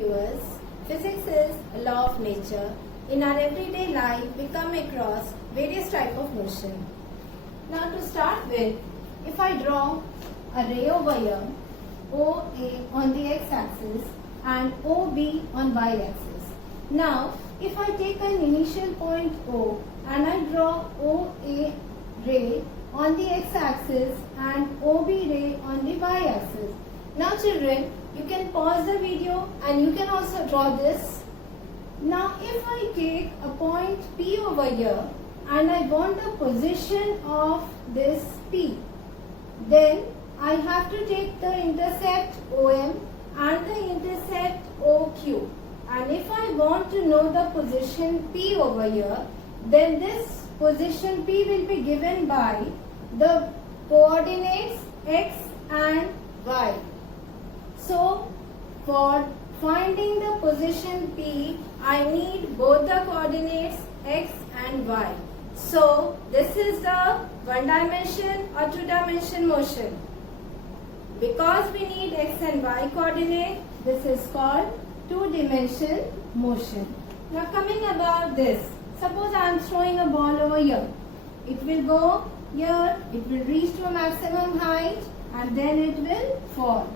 viewers, physics is a law of nature. In our everyday life, we come across various types of motion. Now to start with, if I draw a ray over here, OA on the x-axis and OB on y-axis. Now, if I take an initial point O and I draw OA ray on the x-axis and OB ray on the y-axis. Now children, you can pause the video and you can also draw this. Now if I take a point P over here and I want the position of this P, then I have to take the intercept OM and the intercept OQ. And if I want to know the position P over here, then this position P will be given by the coordinates X and Y. So, for finding the position P, I need both the coordinates X and Y. So, this is the one dimension or two dimension motion. Because we need X and Y coordinate, this is called two dimension motion. Now coming about this, suppose I am throwing a ball over here. It will go here, it will reach to a maximum height and then it will fall.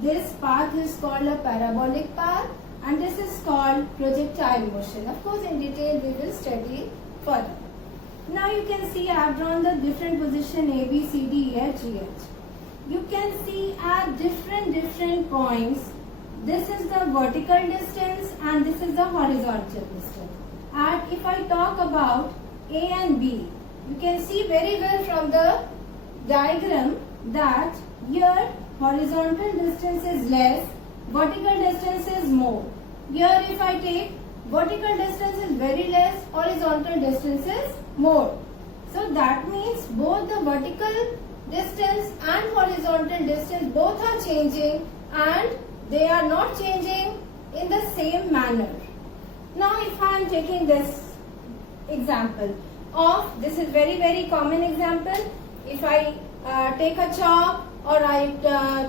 This path is called a parabolic path and this is called projectile motion. Of course, in detail we will study further. Now you can see I have drawn the different position A, B, C, D, E, F, G, H. You can see at different points, this is the vertical distance and this is the horizontal distance. And if I talk about A and B, you can see very well from the diagram that here horizontal distance is less, vertical distance is more. Here if I take vertical distance is very less, horizontal distance is more. So that means both the vertical distance and horizontal distance both are changing and they are not changing in the same manner. Now if I am taking this example of, this is very common example, if I take a chalk or I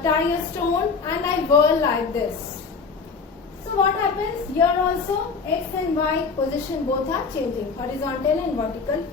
tie a stone and I whirl like this. So what happens? Here also X and Y position both are changing. Horizontal and vertical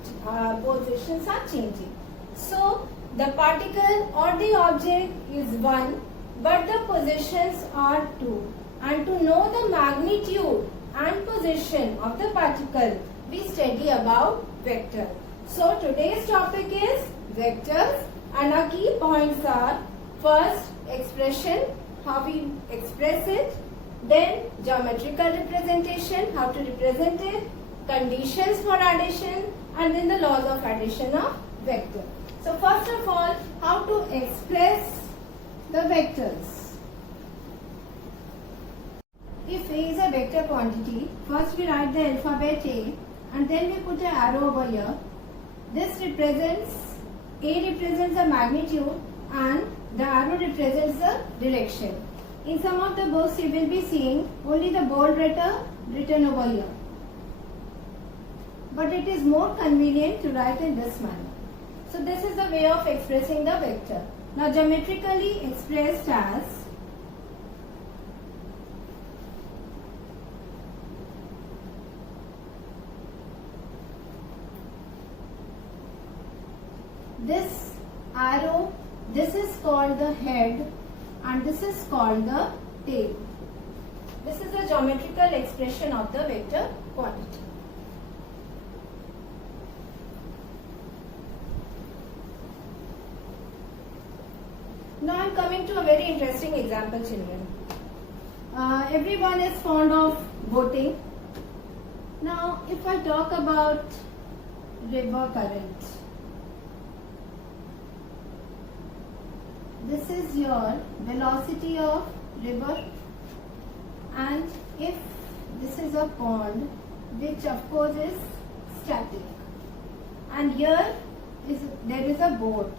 positions are changing. So the particle or the object is one but the positions are two. And to know the magnitude and position of the particle, we study about vector. So today's topic is vectors. And our key points are, first, expression, how we express it, then geometrical representation, how to represent it, conditions for addition, and then the laws of addition of vector. So first of all, how to express the vectors. If A is a vector quantity, first we write the alphabet A and then we put an arrow over here. This represents A represents the magnitude and the arrow represents the direction. In some of the books you will be seeing only the bold letter written over here. But it is more convenient to write in this manner. So this is the way of expressing the vector. Now geometrically expressed as this arrow, this is called the head and this is called the tail. This is the geometrical expression of the vector quantity. Now I am coming to a very interesting example, children. Everyone is fond of boating. Now if I talk about river current, this is your velocity of river and if this is a pond which of course is static and here there is a boat.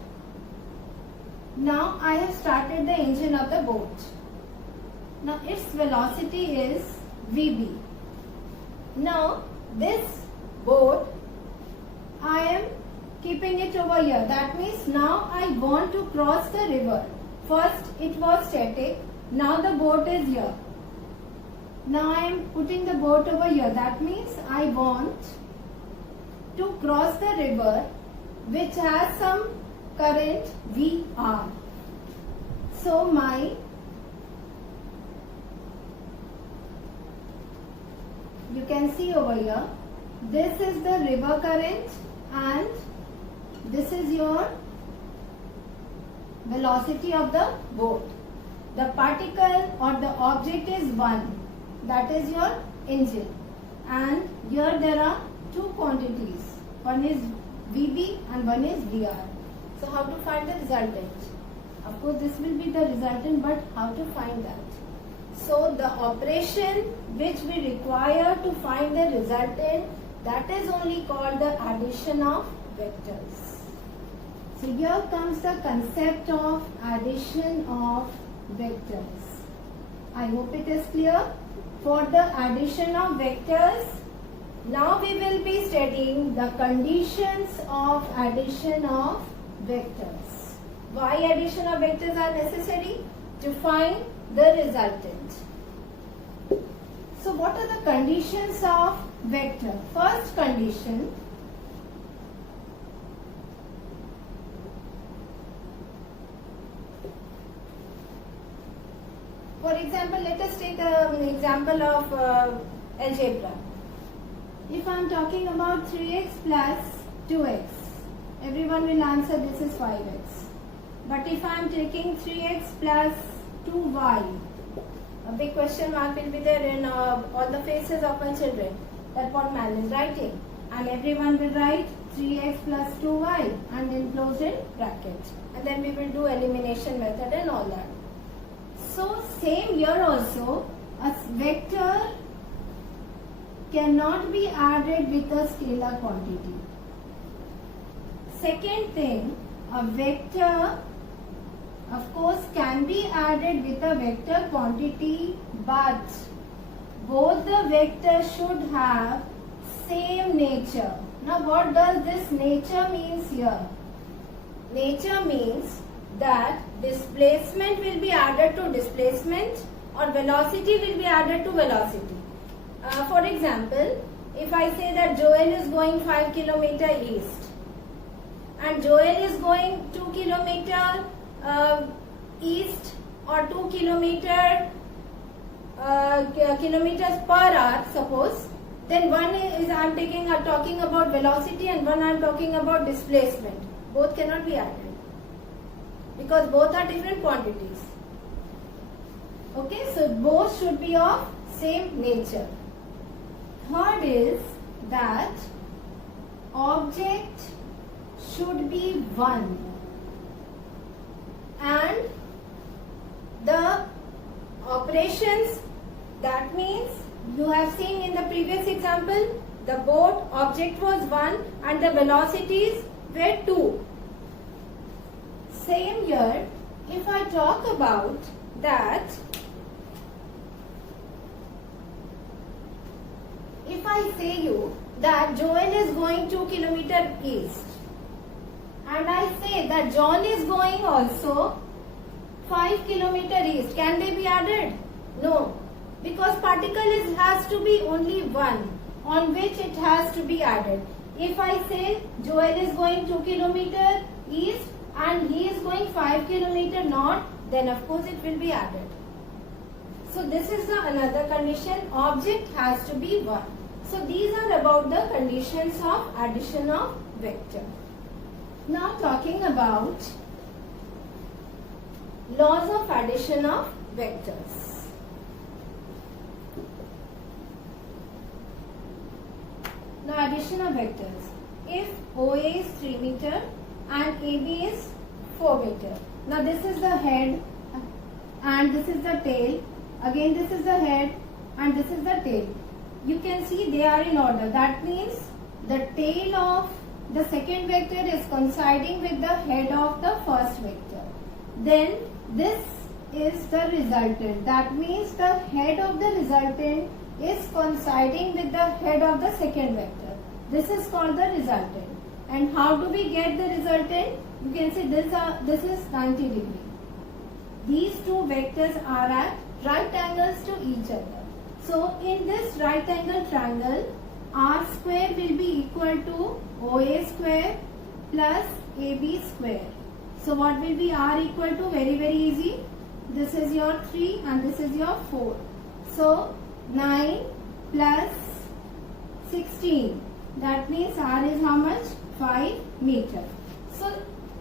Now I have started the engine of the boat. Now its velocity is VB. Now this boat I am keeping it over here. That means now I want to cross the river. First it was static, now the boat is here. Now I am putting the boat over here. That means I want to cross the river which has some current VR. So you can see over here, this is the river current and this is your velocity of the boat. The particle or the object is one, that is your engine, and here there are two quantities, one is VB and one is VR. So how to find the resultant? Of course this will be the resultant, but how to find that? So the operation which we require to find the resultant, that is only called the addition of vectors. So here comes the concept of addition of vectors. I hope it is clear. For the addition of vectors, now we will be studying the conditions of addition of vectors. Why addition of vectors are necessary? To find the resultant. So what are the conditions of vector? First condition, for example, let us take an example of algebra. If I am talking about 3x plus 2x, everyone will answer this is 5x. But if I am taking 3x plus 2y, a big question mark will be there in all the faces of my children. That what man is writing. And everyone will write 3x plus 2y and then close in bracket. And then we will do elimination method and all that. So same here also, a vector cannot be added with a scalar quantity. Second thing, a vector of course can be added with a vector quantity, but both the vectors should have same nature. Now what does this nature means here? Nature means that displacement will be added to displacement or velocity will be added to velocity. For example, if I say that Joel is going 5 km east and Joel is going 2 km east or 2 kilometers per hour, suppose, then one is I am talking about velocity and one I am talking about displacement. Both cannot be added because both are different quantities. Okay, so both should be of same nature. Third is that object should be one and the operations, that means you have seen in the previous example, the boat object was 1 and the velocities were 2. Same here, if I talk about that, if I say you that Joel is going 2 km east and I say that John is going also 5 km east, can they be added? No, because particle has to be only one on which it has to be added. If I say Joel is going 2 km east and he is going 5 km north, then of course it will be added. So this is another condition, object has to be one. So these are about the conditions of addition of vector. Now talking about laws of addition of vectors. Now addition of vectors. If OA is 3 meter and AB is 4 meter. Now this is the head and this is the tail. Again this is the head and this is the tail. You can see they are in order. That means the tail of the second vector is coinciding with the head of the first vector. Then this is the resultant. That means the head of the resultant is coinciding with the head of the second vector. This is called the resultant. And how do we get the resultant? You can see this is 90 degree. These two vectors are at right angles to each other. So in this right angle triangle, R square will be equal to OA square plus AB square. So what will be R equal to? Very easy. This is your 3 and this is your 4. So 9 plus 16. That means R is how much? 5 meter. So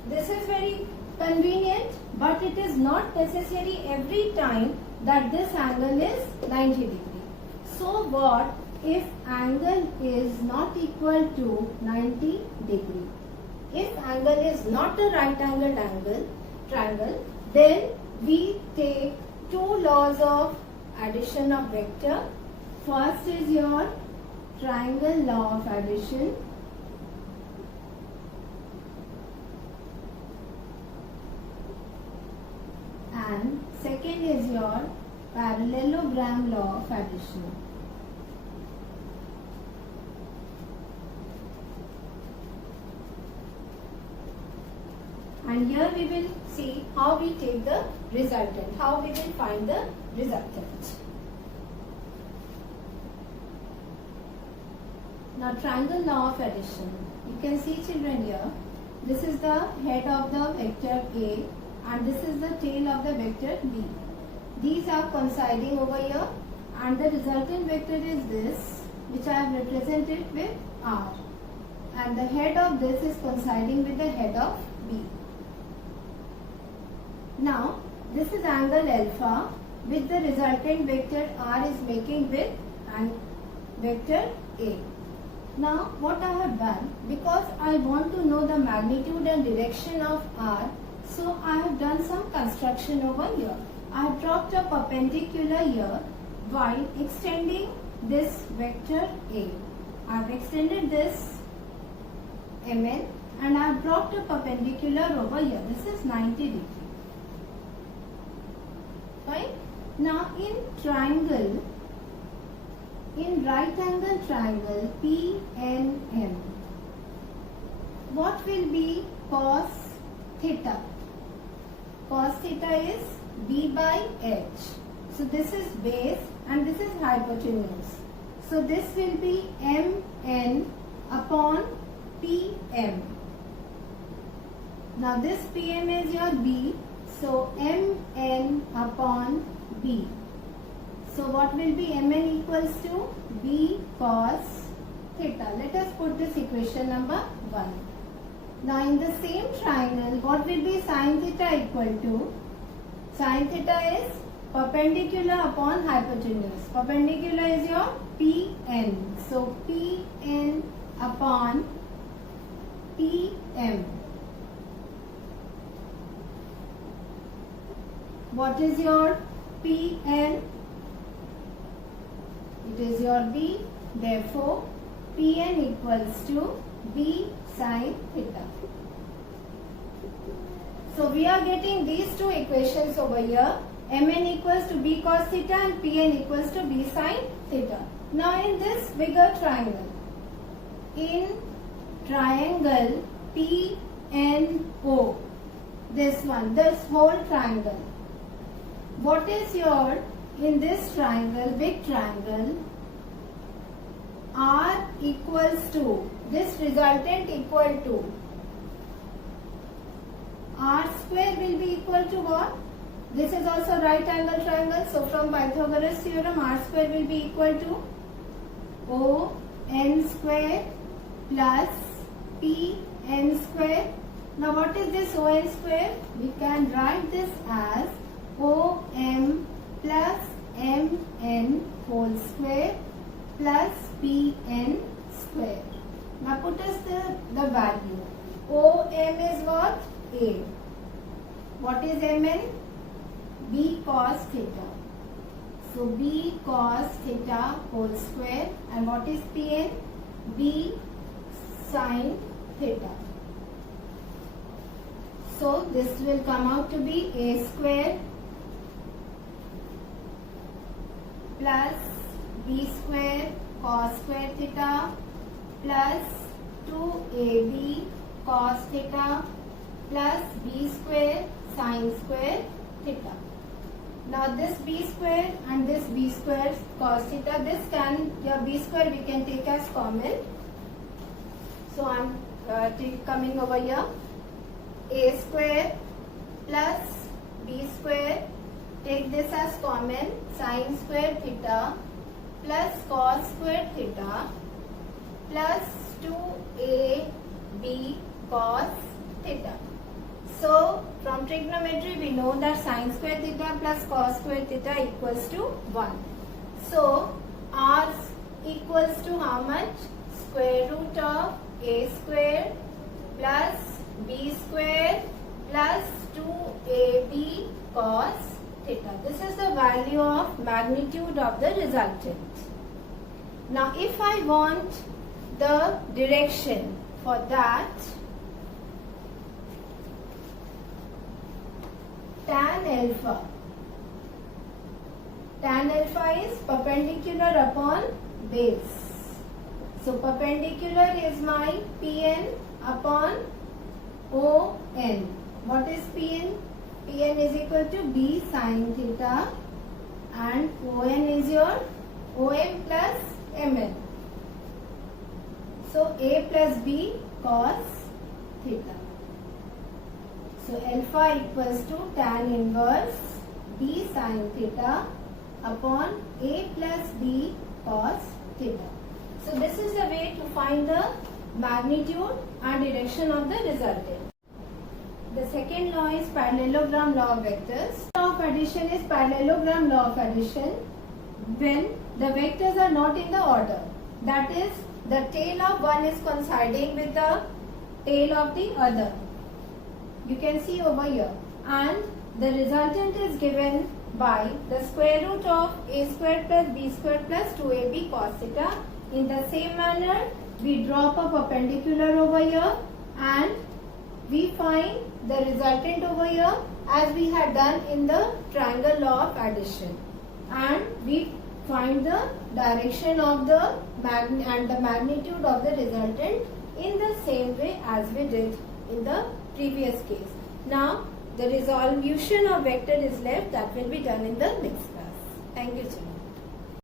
this is very convenient, but it is not necessary every time that this angle is 90 degree. So what if angle is not equal to 90 degree? If angle is not a right angled triangle, then we take two laws of addition of vector. First is your triangle law of addition. And second is your parallelogram law of addition. And here we will see how we take the resultant, how we will find the resultant. Now triangle law of addition. You can see, children, here. This is the head of the vector A and this is the tail of the vector B. These are coinciding over here and the resultant vector is this, which I have represented with R. And the head of this is coinciding with the head of B. Now, this is angle alpha with the resultant vector R is making with vector A. Now, what I have done, because I want to know the magnitude and direction of R, so I have done some construction over here. I have dropped a perpendicular here while extending this vector A. I have extended this MN and I have dropped a perpendicular over here. This is 90 degree. Fine. Now in triangle, in right angle triangle PNM, what will be cos theta? Cos theta is B by H. So this is base and this is hypotenuse. So this will be MN upon PM. Now this PM is your B. So MN upon B. So what will be MN equals to B cos theta. Let us put this equation number 1. Now in the same triangle, what will be sin theta equal to? Sin theta is perpendicular upon hypotenuse. Perpendicular is your PN. So PN upon PM. What is your PN? It is your B. Therefore, PN equals to B sin theta. So we are getting these two equations over here. Mn equals to B cos theta and Pn equals to B sin theta. Now in this bigger triangle, in triangle PNO, this one, this whole triangle, what is your, in this triangle, big triangle, R equals to, this resultant equal to, R square will be equal to what? This is also right angle triangle. So from Pythagoras theorem, R square will be equal to ON square plus PN square. Now what is this ON square? We can write this as OM plus MN whole square plus PN square. Now put us the value. OM is what? A. What is MN? B cos theta. So B cos theta whole square. And what is Pn? B sin theta. So this will come out to be A square plus B square cos square theta plus 2AB cos theta plus B square sin square theta. Now this b square and this b square cos theta, your b square we can take as common. So I am coming over here. A square plus b square, take this as common, sin square theta plus cos square theta plus 2ab cos theta. So from trigonometry we know that sin square theta plus cos square theta equals to 1. So r equals to how much? Square root of a square plus b square plus 2ab cos theta. This is the value of magnitude of the resultant. Now if I want the direction, for that tan alpha is perpendicular upon base. So perpendicular is my Pn upon On. What is Pn? Pn is equal to b sin theta and On is your Om plus Mn. So a plus b cos theta. So alpha equals to tan inverse b sin theta upon a plus b cos theta. So this is the way to find the magnitude and direction of the resultant. The second law is parallelogram law of vectors. Law of addition is parallelogram law of addition when the vectors are not in the order. That is, the tail of one is coinciding with the tail of the other. You can see over here. And the resultant is given by the square root of a square plus b square plus 2ab cos theta. In the same manner, we drop a perpendicular over here and we find the resultant over here as we had done in the triangle law of addition. And we find the direction of the magnitude of the resultant in the same way as we did in the previous case. Now, the resolution of vector is left, that will be done in the next class. Thank you, children.